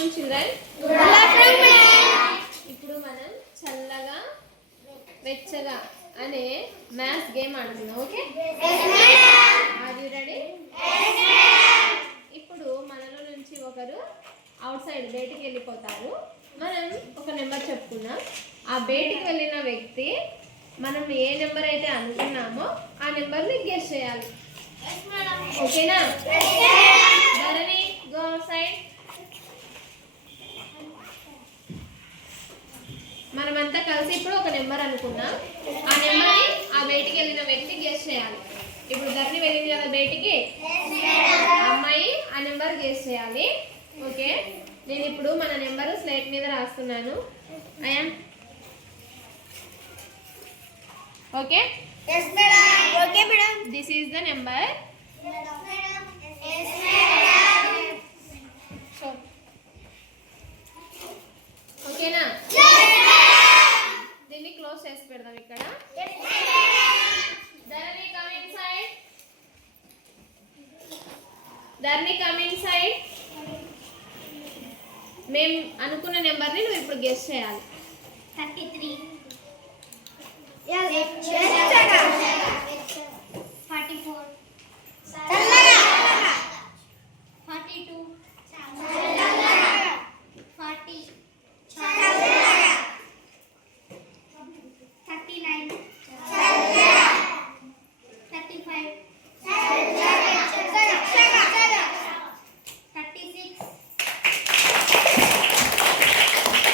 Afternoon children. ఇప్పుడు మనం చల్లగా వెచ్చగా అనే మ్యాథ్స్ గేమ్ ఆడుతున్నాం. Okay, are you ready? ఇప్పుడు మనలో నుంచి ఒకరు అవుట్ సైడ్ బయటికి వెళ్ళిపోతారు. మనం ఒక నెంబర్ చెప్పుకున్నాం. ఆ బయటికి వెళ్ళిన వ్యక్తి మనం ఏ నెంబర్ అయితే అనుకున్నామో ఆ నెంబర్ని గెస్ చేయాలి. ఓకేనా? ధరణి, గో అవుట్ సైడ్. మనమంతా కలిసి ఇప్పుడు ఒక నెంబర్ అనుకున్నాం. ఆ నెంబర్ని ఆ బయటికి వెళ్ళిన వ్యక్తి గెస్ చేయాలి. ఇప్పుడు ధరణి వెళ్ళింది కదా బయటికి, అమ్మాయి ఆ నెంబర్ గెస్ చేయాలి. ఓకే, నేను ఇప్పుడు మన నెంబర్ స్లేట్ మీద రాస్తున్నాను. I'm okay. Yes, madam. Okay, madam. This is the number. Madam. Yes, madam. So, ఓకేనా? దీన్ని క్లోజ్ చేసి పెడదాం ఇక్కడ. ధరణి కమ్ ఇన్సైడ్. ధరణి కమ్ ఇన్సైడ్. మేము అనుకున్న నెంబర్ని నువ్వు ఇప్పుడు గెస్ చేయాలి. 33. Yes, madam. 44. 42. 40. 39.